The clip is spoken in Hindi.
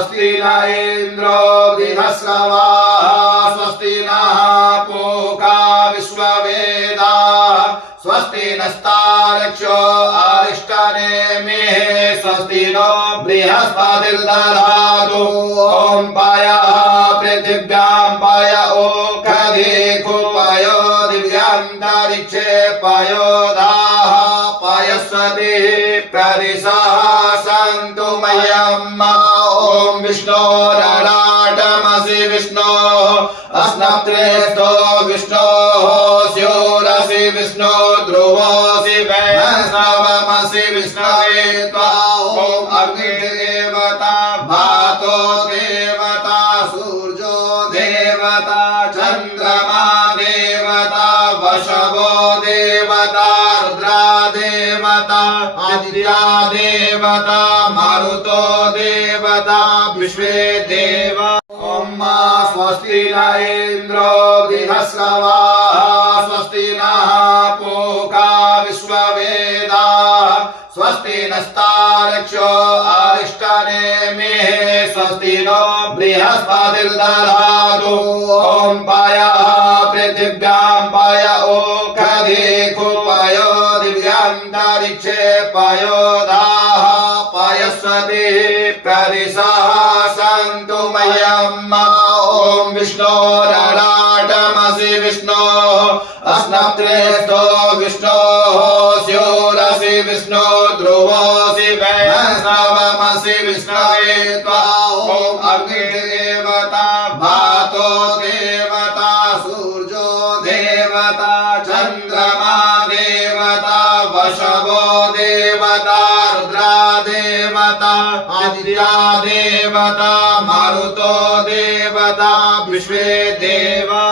स्वस्ति न इंद्रो बृहस्पतिः स्वस्ति नः पूषा विश्ववेदाः स्वस्ति नस्तार्क्ष्यो अरिष्टनेमिः स्वस्ति नो बृहस्पतिर्दधातु ॐ पयः पृथिव्यां पय ओषधीषु पयो दिव्यान्तरिक्षे पयोधाः पयस्वती प्रदिशः सन्तु मह्यम् ॐ विष्णोरराटमसि विष्णोः अस्नप्त्रेस्थो विष्णोः स्योरसि विष्णो ध्रुवोऽसि वैष्णवमसि विष्णवे त्वा ॐ अग्निदेवता भातो देवता सूर्यो देवता चन्द्रमा देवता वशवो देवता रुद्रा देवता आदित्या देवता मारुतो देवता विश्वे देवा ॐ स्वस्ति न इंद्रो बृहस्पतिः स्वस्ति नः पूषा विश्ववेदाः स्वस्ति नस्तार्क्ष्यो अरिष्टनेमिः स्वस्ति नो बृहस्पतिर्दधातु ॐ पयः पृथिव्यां पय ओषधीषु पयो दिव्यान्तरिक्षे पयोधाः पयस्वती प्रदिशः सन्तु मह्यम् ॐ विष्णोरराटमसि विष्णोः अस्नप्त्रेस्थो विष्णोः स्योरसि विष्णो ध्रुवोऽसि वैष्णवमसि विष्णवे त्वा ॐ अग्निदेवता भातो देवता सूर्यो देवता चन्द्रमा देवता वशवो देवता रुद्रा देवता आदित्या देवता मारुतो देवता विश्वे देवा।